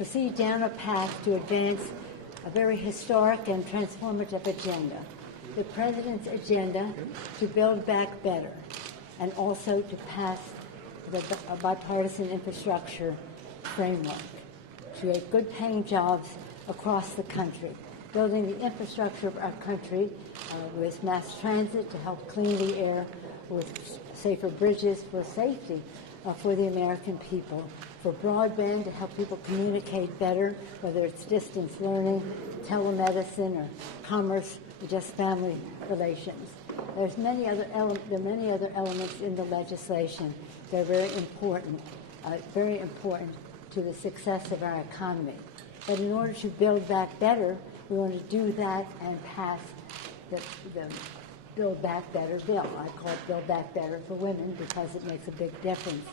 proceed down a path to advance a very historic and transformative agenda. The President's agenda to build back better and also to pass a bipartisan infrastructure framework, create good-paying jobs across the country, building the infrastructure of our country with mass transit to help clean the air, with safer bridges for safety for the American people, for broadband to help people communicate better, whether it's distance learning, telemedicine, or commerce, or just family relations. There are many other elements in the legislation that are very important to the success of our economy. But in order to build back better, we want to do that and pass the Build Back Better bill. I call it Build Back Better for women because it makes a big difference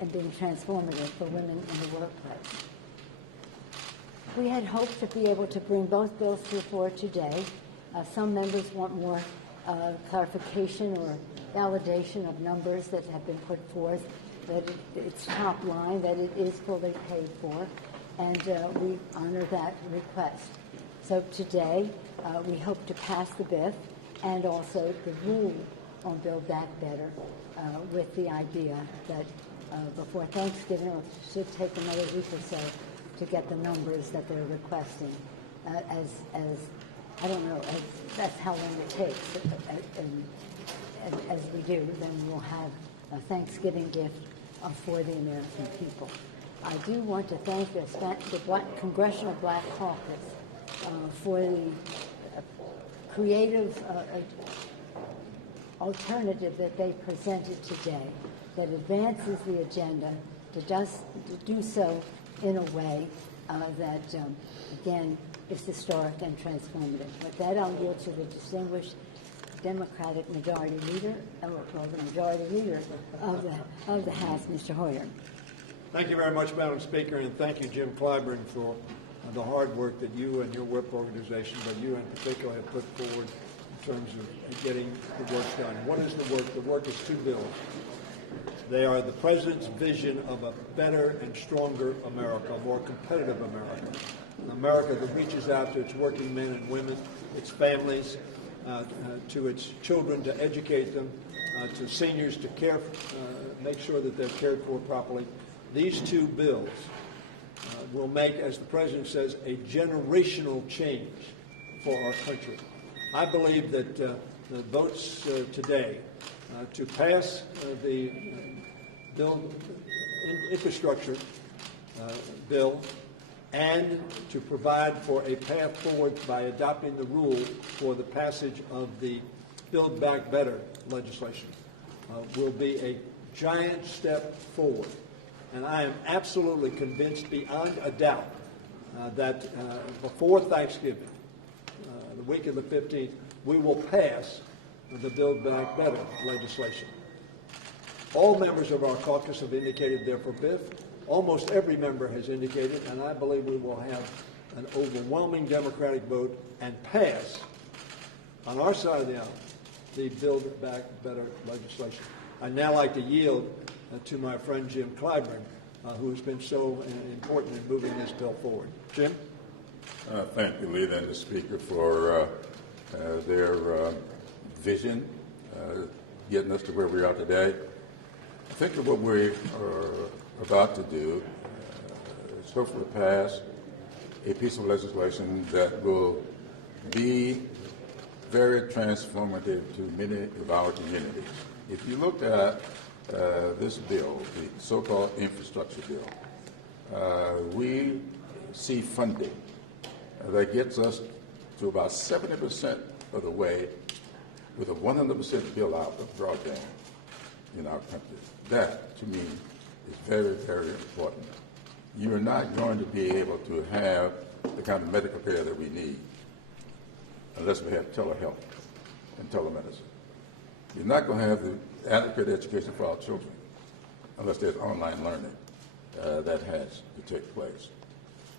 in being transformative for women in the workplace. We had hoped to be able to bring both bills to the floor today. Some members want more clarification or validation of numbers that have been put forth, that it's top line, that it is fully paid for, and we honor that request. So today, we hope to pass the BIF and also the rule on Build Back Better with the idea that before Thanksgiving, or it should take another week or so to get the numbers that they're requesting. I don't know, that's how long it takes. As we do, then we'll have a Thanksgiving gift for the American people. I do want to thank the Congressional Black Caucus for the creative alternative that they presented today that advances the agenda, to do so in a way that, again, is historic and transformative. With that, I'll yield to the distinguished Democratic Majority Leader, the Majority Leader of the House, Mr. Hoyer. Thank you very much, Madam Speaker, and thank you, Jim Clyburn, for the hard work that you and your work organization, but you in particular, have put forward in terms of getting the work done. What is the work? The work is two bills. They are the President's vision of a better and stronger America, a more competitive America, an America that reaches out to its working men and women, its families, to its children, to educate them, to seniors, to make sure that they're cared for properly. These two bills will make, as the President says, a generational change for our country. I believe that the votes today to pass the infrastructure bill and to provide for a path forward by adopting the rule for the passage of the Build Back Better legislation will be a giant step forward. And I am absolutely convinced beyond a doubt that before Thanksgiving, the week of the 15th, we will pass the Build Back Better legislation. All members of our caucus have indicated they're for BIF. Almost every member has indicated, and I believe we will have an overwhelming Democratic vote and pass, on our side of the aisle, the Build Back Better legislation. I'd now like to yield to my friend Jim Clyburn, who has been so important in moving this bill forward. Jim? Thank you, Leader and the Speaker, for their vision, getting us to where we are today. I think that what we are about to do is hopefully pass a piece of legislation that will be very transformative to many of our communities. If you look at this bill, the so-called infrastructure bill, we see funding that gets us to about 70% of the way with a 100% bill out of broadband in our country. That, to me, is very, very important. You're not going to be able to have the kind of medical care that we need unless we have telehealth and telemedicine. You're not going to have the adequate education for our children unless there's online learning that has to take place.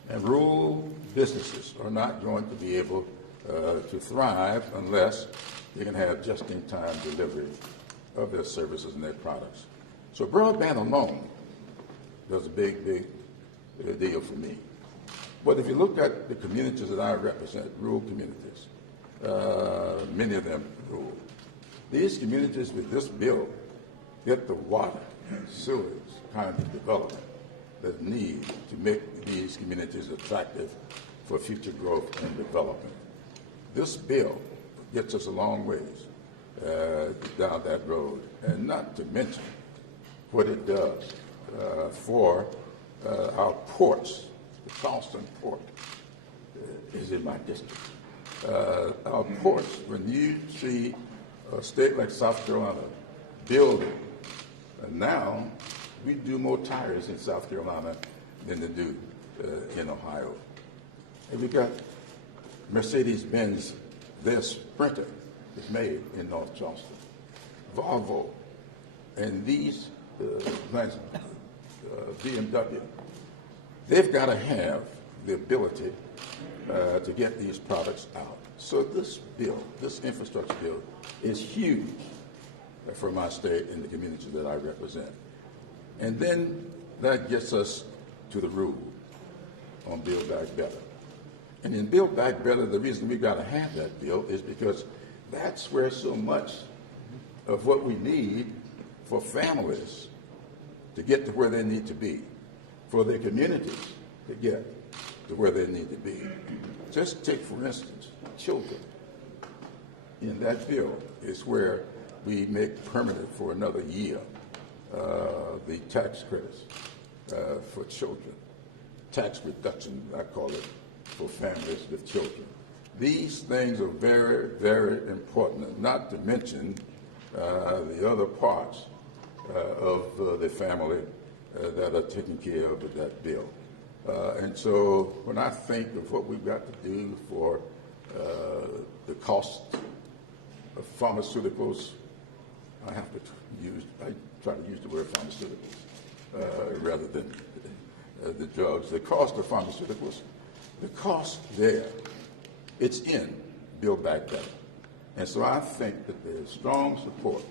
And rural businesses are not going to be able to thrive unless they can have just-in-time delivery of their services and their products. So broadband alone does a big deal for me. But if you look at the communities that I represent, rural communities, many of them rural, these communities with this bill get the water and sewage kind of development that need to make these communities attractive for future growth and development. This bill gets us a long ways down that road, and not to mention what it does for our ports. The Charleston port is in my district. Our ports, when you see a state like South Carolina building, now we do more tires in South Carolina than they do in Ohio. And we got Mercedes-Benz, their Sprinter is made in North Charleston. Volvo, and these BMW, they've got to have the ability to get these products out. So this bill, this infrastructure bill, is huge for my state and the community that I represent. And then that gets us to the rule on Build Back Better. And in Build Back Better, the reason we've got to have that bill is because that's where so much of what we need for families to get to where they need to be, for their communities to get to where they need to be. Just take, for instance, children. In that bill is where we make permanent for another year the tax credits for children, tax reduction, I call it, for families with children. These things are very, very important, not to mention the other parts of the family that are taken care of with that bill. And so when I think of what we've got to do for the cost of pharmaceuticals, I try to use the word pharmaceuticals rather than the drugs. The cost of pharmaceuticals, the cost there, it's in Build Back Better. And so I think that there's strong support,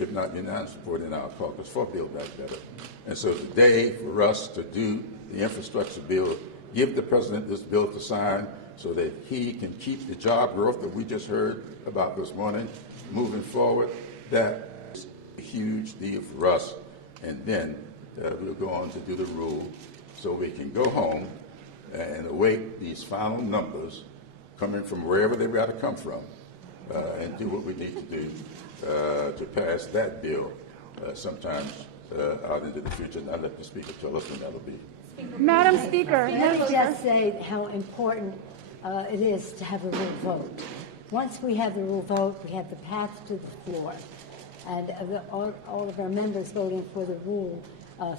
if not unanimous support in our caucus for Build Back Better. And so today, for us to do the infrastructure bill, give the president this bill to sign so that he can keep the job growth that we just heard about this morning moving forward, that is a huge deal for us. And then we'll go on to do the rule so we can go home and await these final numbers coming from wherever they've got to come from and do what we need to do to pass that bill sometime out into the future. And I'll let the Speaker tell us when that'll be. Madam Speaker. Let me just say how important it is to have a rule vote. Once we have the rule vote, we have the path to the floor. And all of our members voting for the rule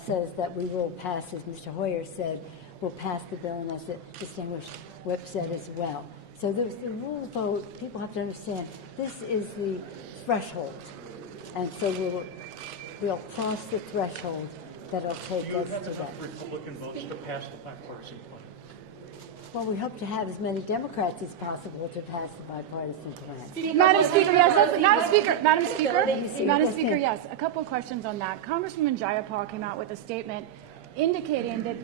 says that we will pass, as Mr. Hoyer said, we'll pass the bill, and as the distinguished whip said as well. So there's the rule vote. People have to understand this is the threshold. And so we'll cross the threshold that'll take us to that. Republican votes to pass the bipartisan plan. Well, we hope to have as many Democrats as possible to pass the bipartisan plan. Madam Speaker, yes. Madam Speaker, yes. A couple of questions on that. Congresswoman Jayapal came out with a statement indicating that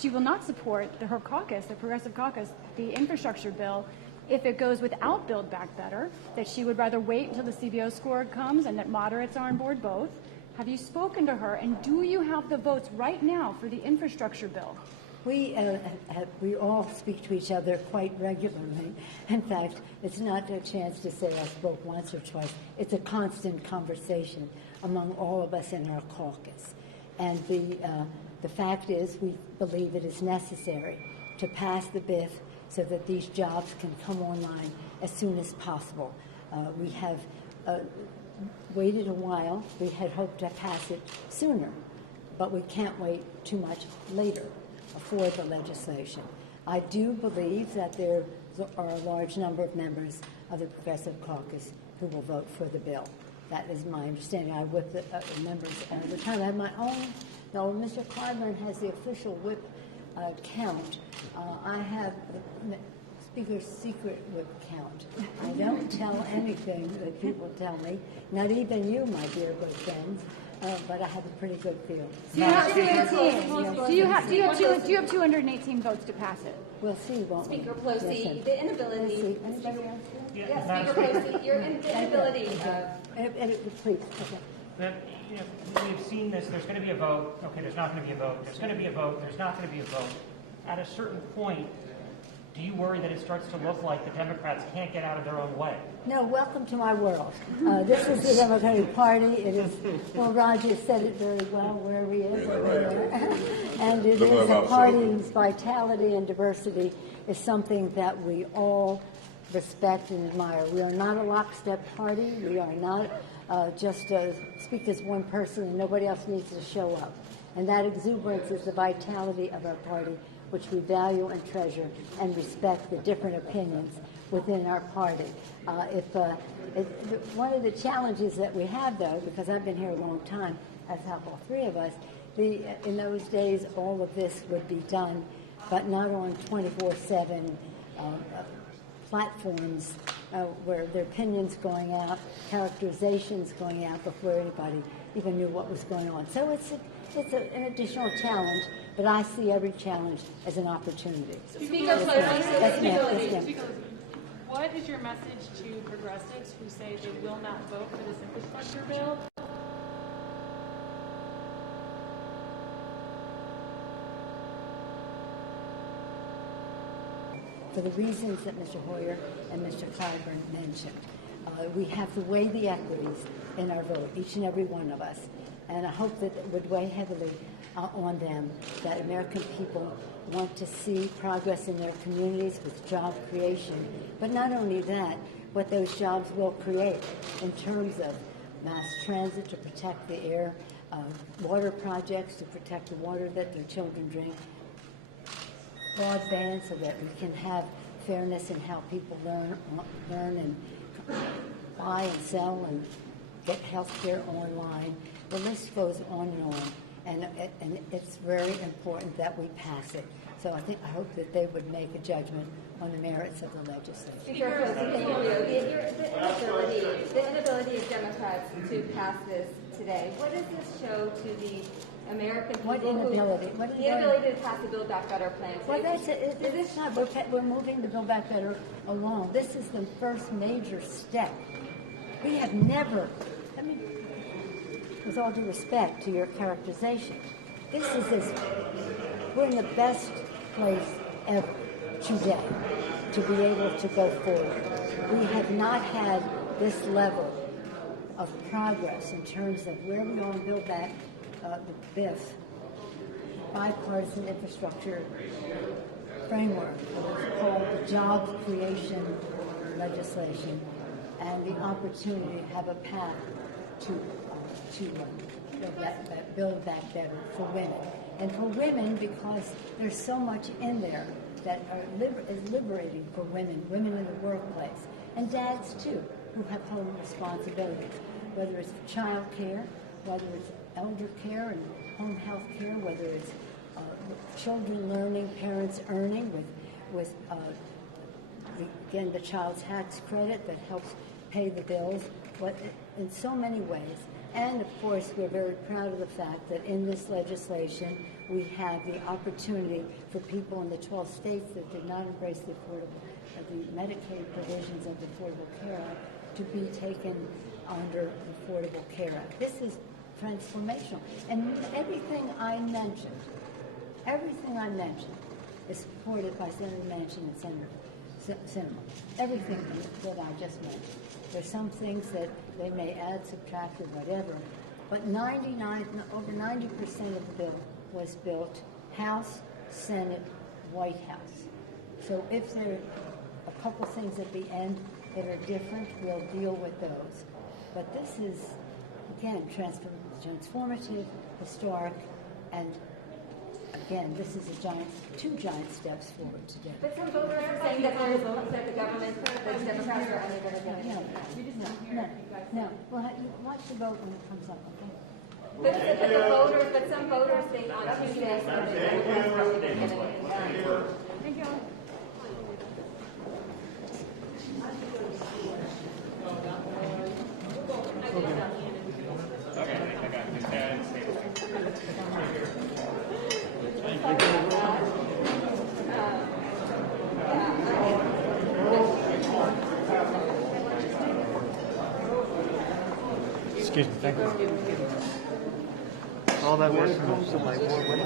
she will not support her caucus, the Progressive Caucus, the infrastructure bill, if it goes without Build Back Better, that she would rather wait until the CBO score comes and that moderates are on board both. Have you spoken to her, and do you have the votes right now for the infrastructure bill? We all speak to each other quite regularly. In fact, it's not a chance to say I spoke once or twice. It's a constant conversation among all of us in our caucus. And the fact is we believe it is necessary to pass the BIF so that these jobs can come online as soon as possible. We have waited a while. We had hoped to pass it sooner, but we can't wait too much later for the legislation. I do believe that there are a large number of members of the Progressive Caucus who will vote for the bill. That is my understanding. I whip the members all the time. I have my own. No, Mr. Clyburn has the official whip count. I have the Speaker's secret whip count. I don't tell anything that people tell me, not even you, my dear good friends. but I have a pretty good feel. So you have 218. Do you have 218 votes to pass it? We'll see, won't we? Speaker Pelosi, Listen. the inability. See, anybody else? Yeah, Speaker Pelosi, your inability Please, okay. But, you know, we've seen this. There's going to be a vote. Okay, there's not going to be a vote. There's going to be a vote. There's not going to be a vote. At a certain point, do you worry that it starts to look like the Democrats can't get out of their own way? No, welcome to my world. This is the Democratic Party. It is, well, Roger said it very well, where he is. And it is a party whose vitality and diversity is something that we all respect and admire. We are not a lockstep party. We are not just speak as one person and nobody else needs to show up. And that exuberance is the vitality of our party, which we value and treasure and respect the different opinions within our party. One of the challenges that we have, though, because I've been here a long time, as have all three of us, in those days all of this would be done, but not on 24/7 platforms where their opinions going out, characterizations going out before anybody even knew what was going on. So it's an additional challenge, but I see every challenge as an opportunity. Speaker Pelosi, Yes, ma'am. What is your message to progressives who say they will not vote for this infrastructure bill? For the reasons that Mr. Hoyer and Mr. Clyburn mentioned, we have to weigh the equities in our vote, each and every one of us. And I hope that it would weigh heavily on them, that American people want to see progress in their communities with job creation. But not only that, what those jobs will create in terms of mass transit to protect the air, water projects to protect the water that their children drink, broadband so that we can have fairness in how people learn and buy and sell and get health care online. The list goes on and on, and it's very important that we pass it. So I hope that they would make a judgment on the merits of the legislation. Speaker Pelosi, the inability of Democrats to pass this today, what does this show to the American people? What inability? The inability to pass the Build Back Better plan. Well, that's it. It's not. We're moving the Build Back Better along. This is the first major step. We have never, with all due respect to your characterization, we're in the best place ever today to be able to go forward. We have not had this level of progress in terms of where we are in Build Back the BIF, bipartisan infrastructure framework, what's called the job creation legislation, and the opportunity to have a path to build back better for women. And for women, because there's so much in there that is liberating for women in the workplace, and dads too, who have home responsibilities, whether it's child care, whether it's elder care and home health care, whether it's children learning, parents earning with again, the child tax credit that helps pay the bills, but in so many ways. And, of course, we're very proud of the fact that in this legislation we have the opportunity for people in the 12 states that did not embrace the Medicaid provisions of the Affordable Care Act to be taken under the Affordable Care Act. This is transformational. And everything I mentioned is supported by Senator Manchin and Senator Sinema. Everything that I just mentioned. There's some things that they may add, subtract, or whatever, but over 90% of the bill was built House, Senate, White House. So if there are a couple things at the end that are different, we'll deal with those. But this is, again, transformative, historic, and again, this is two giant steps forward today. But some voters are saying that there is votes that the government, that the Democrats are only going to get. No. Well, watch the vote when it comes up, okay? But some voters think on Tuesday that the Democrats are only going to get. Thank you. Okay, I got this. Excuse me, thank you. All that work from somebody.